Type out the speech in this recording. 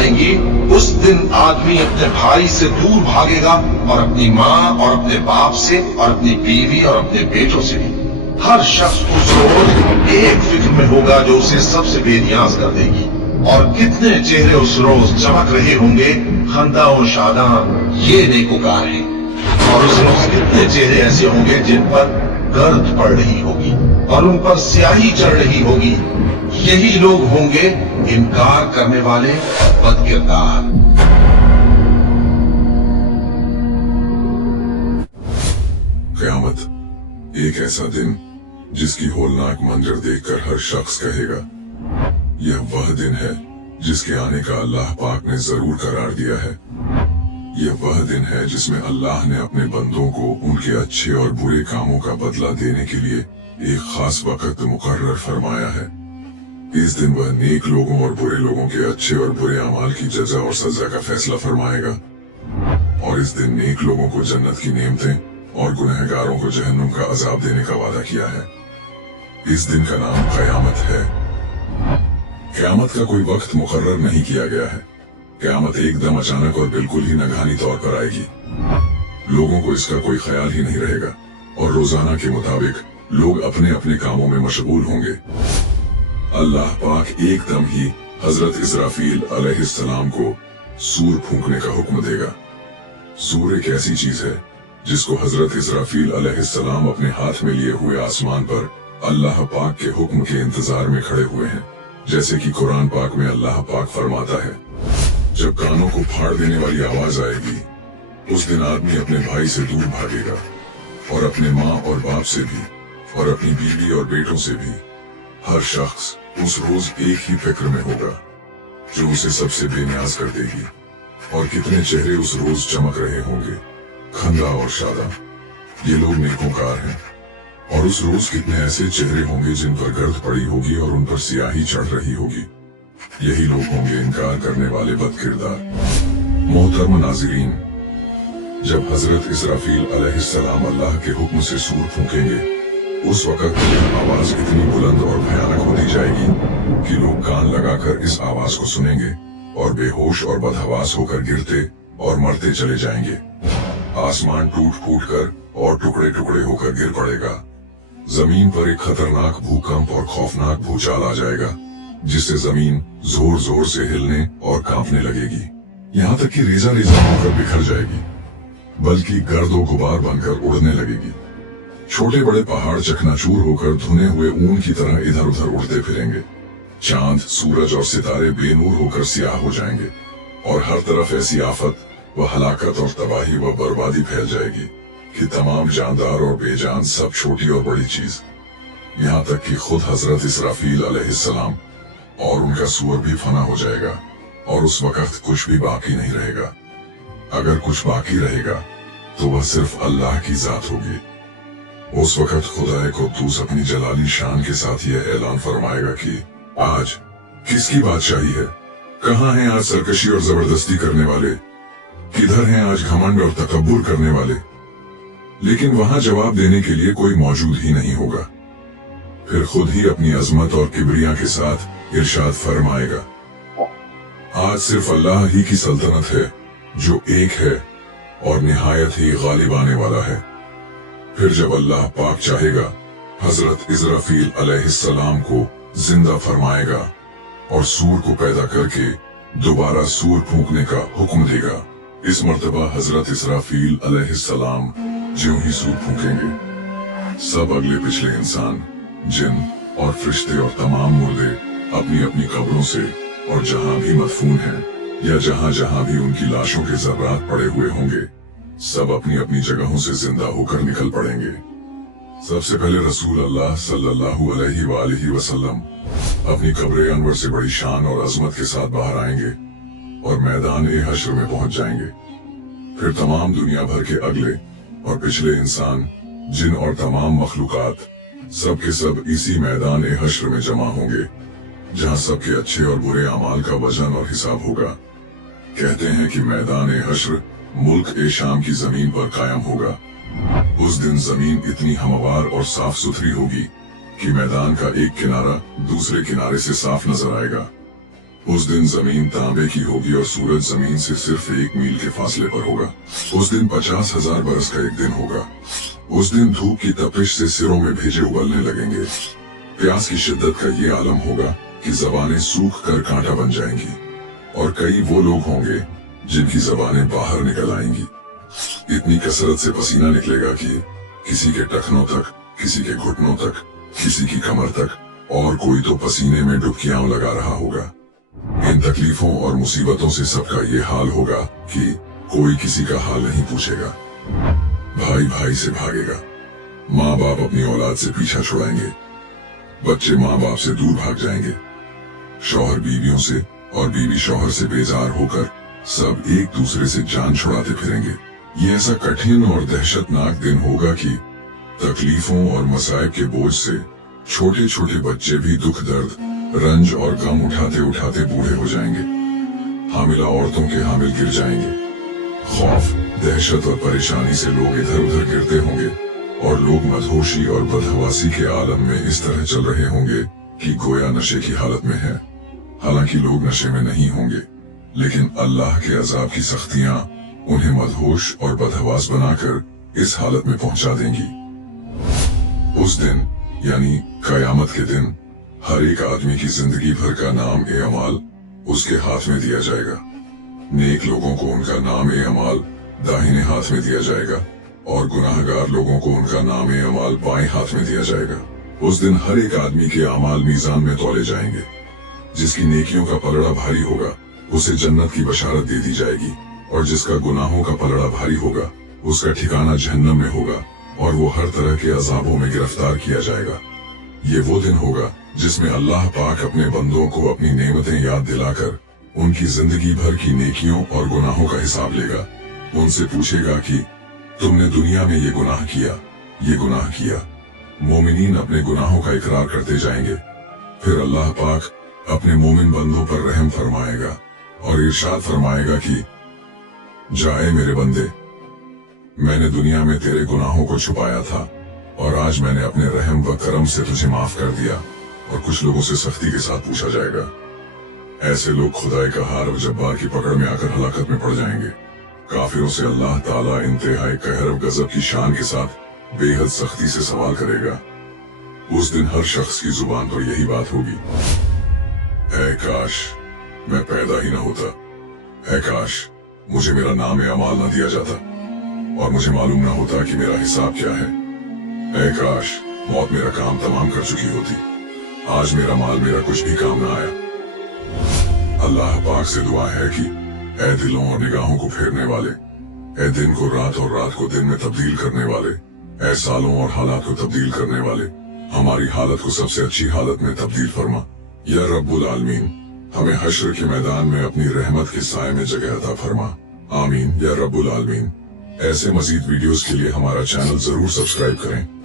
आएंगी, उस दिन आदमी अपने भाई से दूर भागेगा और अपनी माँ और अपने बाप से और अपनी बीवी और अपने बेटों से भी। हर शख्स उस रोज एक फिक्र में होगा जो उसे सबसे बेनियाज कर देगी। और कितने चेहरे उस रोज चमक रहे होंगे, खंदा और शादा, ये नेकोकार हैं। और उस रोज कितने चेहरे ऐसे होंगे जिन पर गर्द पड़ रही होगी और उन पर स्याही चढ़ रही होगी। यही लोग होंगे इनकार करने वाले बदकिरदार। क़यामत एक ऐसा दिन जिसकी होलनाक मंजर देखकर हर शख्स कहेगा, यह वह दिन है जिसके आने का अल्लाह पाक ने जरूर करार दिया है। यह वह दिन है जिसमें अल्लाह ने अपने बंदों को उनके अच्छे और बुरे कामों का बदला देने के लिए एक खास वक्त मुकर्रर फरमाया है। इस दिन वह नेक लोगों और बुरे लोगों के अच्छे और बुरे अमाल की जजा और सजा का फैसला फरमाएगा। और इस दिन नेक लोगों को जन्नत की नेमतें और गुनहगारों को जहन्नुम का अजाब देने का वादा किया है। इस दिन का नाम क़यामत है। क़यामत का कोई वक्त मुकर्रर नहीं किया गया है। क़यामत एकदम अचानक और बिल्कुल ही नगहानी तौर पर आएगी। लोगों को इसका कोई ख्याल ही नहीं रहेगा और रोजाना के मुताबिक लोग अपने अपने कामों में मशगूल होंगे। अल्लाह पाक एकदम ही हजरत इसराफील अलैहिस्सलाम को सूर फूंकने का हुक्म देगा। सूर एक ऐसी चीज है जिसको हजरत इसराफील अलैहिस्सलाम अपने हाथ में लिए हुए आसमान पर अल्लाह पाक के हुक्म के इंतजार में खड़े हुए हैं। जैसे कि कुरान पाक में अल्लाह पाक फरमाता है, जब कानों को फाड़ देने वाली आवाज आएगी, उस दिन आदमी अपने भाई से दूर भागेगा और अपने माँ और बाप से भी और अपनी बीवी और बेटों से भी। हर शख्स उस रोज एक ही फिक्र में होगा जो उसे सबसे बेनियाज कर देगी। और कितने चेहरे उस रोज चमक रहे होंगे, खंदा और शादा, ये लोग नेकोकार हैं। और उस रोज कितने ऐसे चेहरे होंगे जिन पर गर्द पड़ी होगी और उन पर स्याही चढ़ रही होगी। यही लोग होंगे इनकार करने वाले बदकिरदार। मोहतरम नाज़रीन, जब हजरत इसराफील अलैहिस्सलाम अल्लाह के हुक्म से सूर फूंकेंगे, उस वक्त यह आवाज इतनी बुलंद और भयानक होती जाएगी कि लोग कान लगाकर इस आवाज को सुनेंगे और बेहोश और बदहवास होकर गिरते और मरते चले जाएंगे। आसमान टूट फूट कर और टुकड़े टुकड़े होकर गिर पड़ेगा। जमीन पर एक खतरनाक भूकंप और खौफनाक भूचाल आ जाएगा, जिससे जमीन जोर जोर से हिलने और कांपने लगेगी। यहाँ तक कि रेजा रेजा होकर बिखर जाएगी, बल्कि गर्द और गुबार बनकर उड़ने लगेगी। छोटे बड़े पहाड़ चकनाचूर होकर धुने हुए ऊन की तरह इधर उधर उड़ते फिरेंगे। चांद, सूरज और सितारे बेनूर होकर सियाह हो जाएंगे और हर तरफ ऐसी आफत व हलाकत और तबाही व बर्बादी फैल जाएगी कि तमाम जानदार और बेजान, सब छोटी और बड़ी चीज, यहाँ तक कि खुद हजरत इसराफील अलैहिस्सलाम और उनका सूर भी फना हो जाएगा और उस वक्त कुछ भी बाकी नहीं रहेगा। अगर कुछ बाकी रहेगा तो वह सिर्फ अल्लाह की जात होगी। उस वक्त खुदा कुद्दूस अपनी जलाली शान के साथ यह ऐलान फरमाएगा कि आज किसकी बादशाही है? कहाँ हैं आज सरकशी और जबरदस्ती करने वाले? किधर हैं आज घमंड और तकब्बुर करने वाले? लेकिन वहां जवाब देने के लिए कोई मौजूद ही नहीं होगा। फिर खुद ही अपनी अजमत और किबरिया के साथ इरशाद फरमाएगा, आज सिर्फ अल्लाह ही की सल्तनत है जो एक है और निहायत ही गालिब आने वाला है। फिर जब अल्लाह पाक चाहेगा, हजरत इज़राफील अलैहिस्सलाम को जिंदा फरमाएगा और सूर को पैदा करके दोबारा सूर फूंकने का हुक्म देगा। इस मर्तबा हजरत इज़राफील अलैहिस्सलाम ज्यों ही सूर फूंकेंगे, सब अगले पिछले इंसान, जिन और फरिश्ते और तमाम मुर्दे अपनी अपनी कब्रों से और जहां भी मदफून हैं या जहां जहां भी उनकी लाशों के ज़र्रात पड़े हुए होंगे, सब अपनी अपनी जगहों से जिंदा होकर निकल पड़ेंगे। सबसे पहले रसूल अल्लाह सल्लल्लाहु अलैहि वसल्लम अपनी कब्र अनवर से बड़ी शान और अजमत के साथ बाहर आएंगे और मैदान ए हश्र में पहुंच जाएंगे। फिर तमाम दुनिया भर के अगले और पिछले इंसान, जिन और तमाम मखलूकात सब के सब इसी मैदान ए हश्र में जमा होंगे, जहां सबके अच्छे और बुरे अमाल का वजन और हिसाब होगा। कहते हैं कि मैदान ए हश्र मुल्क ए शाम की जमीन पर कायम होगा। उस दिन जमीन इतनी हमवार और साफ सुथरी होगी कि मैदान का एक किनारा दूसरे किनारे से साफ नजर आएगा। उस दिन जमीन तांबे की होगी और सूरज जमीन से सिर्फ 1 मील के फासले पर होगा। उस दिन 50,000 बरस का एक दिन होगा। उस दिन धूप की तपिश से सिरों में भेजे उबलने लगेंगे। प्यास की शिद्दत का ये आलम होगा कि जबानें सूख कर कांटा बन जाएंगी और कई वो लोग होंगे जिनकी जबानें बाहर निकल आएंगी। इतनी कसरत से पसीना निकलेगा कि किसी के टखनों तक, किसी के घुटनों तक, किसी की कमर तक, और कोई तो पसीने में डुबकियां लगा रहा होगा। इन तकलीफों और मुसीबतों से सबका ये हाल होगा कि कोई किसी का हाल नहीं पूछेगा। भाई भाई से भागेगा, माँ बाप अपनी औलाद से पीछा छुड़ाएंगे, बच्चे माँ बाप से दूर भाग जाएंगे, शौहर बीवियों से और बीवी शौहर से बेजार होकर सब एक दूसरे से जान छुड़ाते फिरेंगे। ये ऐसा कठिन और दहशतनाक दिन होगा कि तकलीफों और मसाइब के बोझ से छोटे छोटे बच्चे भी दुख दर्द, रंज और गम उठाते उठाते बूढ़े हो जाएंगे। हामिला औरतों के हामिल गिर जाएंगे। खौफ, दहशत और परेशानी से लोग इधर उधर गिरते होंगे और लोग मदहोशी और बदहवासी के आलम में इस तरह चल रहे होंगे कि गोया नशे की हालत में है। हालांकि लोग नशे में नहीं होंगे, लेकिन अल्लाह के अजाब की सख्तियां उन्हें मदहोश और बदहवास बनाकर इस हालत में पहुंचा देंगी। उस दिन यानी कयामत के दिन हर एक आदमी की जिंदगी भर का नाम ए अमाल उसके हाथ में दिया जाएगा। नेक लोगों को उनका नाम ए अमाल दाहिने हाथ में दिया जाएगा और गुनाहगार लोगों को उनका नाम ए अमाल बाएं हाथ में दिया जाएगा। उस दिन हर एक आदमी के अमाल मीजान में तौले जाएंगे। जिसकी नेकियों का पलड़ा भारी होगा उसे जन्नत की बशारत दे दी जाएगी और जिसका गुनाहों का पलड़ा भारी होगा उसका ठिकाना जहन्नम में होगा और वो हर तरह के अजाबों में गिरफ्तार किया जाएगा। ये वो दिन होगा जिसमें अल्लाह पाक अपने बंदों को अपनी नेमतें याद दिलाकर उनकी जिंदगी भर की नेकियों और गुनाहों का हिसाब लेगा। उनसे पूछेगा कि तुमने दुनिया में ये गुनाह किया, ये गुनाह किया। मोमिनीन अपने गुनाहों का इकरार करते जाएंगे। फिर अल्लाह पाक अपने मोमिन बंदों पर रहम फरमाएगा और इरशाद फरमाएगा कि जाए मेरे बंदे, मैंने दुनिया में तेरे गुनाहों को छुपाया था और आज मैंने अपने रहम व करम से तुझे माफ कर दिया। और कुछ लोगों से सख्ती के साथ पूछा जाएगा। ऐसे लोग खुदाई का हार और जब्बार की पकड़ में आकर हलाकत में पड़ जाएंगे। काफिरों से अल्लाह ताला इंतहाई कहर और गजब की शान के साथ बेहद सख्ती से सवाल करेगा। उस दिन हर शख्स की जुबान पर यही बात होगी, ऐ काश मैं पैदा ही न होता, ऐ काश मुझे मेरा नाम अमाल न दिया जाता और मुझे मालूम न होता कि मेरा हिसाब क्या है। ऐ काश मौत मेरा काम तमाम कर चुकी होती, आज मेरा माल मेरा कुछ भी काम न आया। अल्लाह पाक से दुआ है कि ऐ दिलों और निगाहों को फेरने वाले, ऐ दिन को रात और रात को दिन में तब्दील करने वाले, ऐ सालों और हालात को तब्दील करने वाले, हमारी हालत को सबसे अच्छी हालत में तब्दील फरमा। या रब्बुल आलमीन, हमें हश्र के मैदान में अपनी रहमत के साए में जगह अता फरमा। आमीन या रब्बुल आलमीन। ऐसे मजीद वीडियोस के लिए हमारा चैनल जरूर सब्सक्राइब करें।